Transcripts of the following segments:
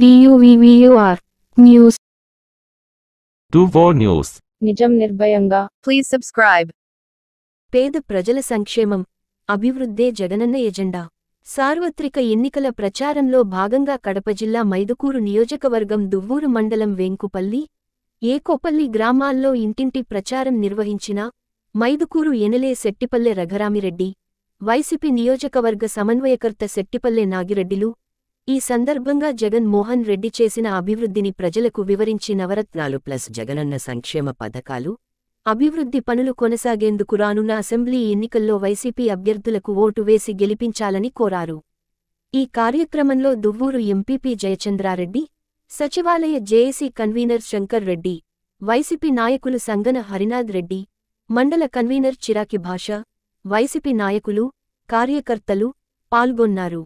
DUVVUR News. 24 News. నిజం నిర్భయంగా. Please subscribe. పేద ప్రజల సంక్షేమం, అభివృద్ధే జగనన్న ఎజెండా. సార్వత్రిక ఎన్నికల ప్రచారంలో భాగంగా కడప జిల్లా మైదుకూరు నియోజకవర్గం దువ్వూరు మండలం వెంకుపల్లి, ఏకోపల్లి గ్రామాల్లో ఇంటింటి ప్రచారం నిర్వహించిన మైదుకూరు ఎనలే శెట్టిపల్లె రఘరామిరెడ్డి, వైసీపీ నియోజకవర్గ సమన్వయకర్త శెట్టిపల్లె నాగిరెడ్డిలు. ఈ సందర్భంగా జగన్ మోహన్ రెడ్డి చేసిన అభివృద్ధిని ప్రజలకు వివరించి నవరత్నాలు ప్లస్ జగనన్న సంక్షేమ పథకాలు, అభివృద్ధి పనులు కొనసాగేందుకు రానున్న అసెంబ్లీ ఎన్నికల్లో వైసీపీ అభ్యర్థులకు ఓటు వేసి గెలిపించాలని కోరారు. ఈ కార్యక్రమంలో దువ్వూరు ఎంపీపీ జయచంద్రారెడ్డి, సచివాలయ JAC convener Shankar Reddy, YCP నాయకులు సంగన హరినాథ్ రెడ్డి, మండల కన్వీనర్ చిరాకి భాష, వైసీపీ నాయకులు, కార్యకర్తలు పాల్గొన్నారు.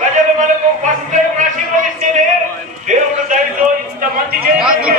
ప్రజలు మనకు ఫస్ట్ ఆశీర్వదిస్తేనే దేవుడు దయతో ఇంత మంచి చేయాలి.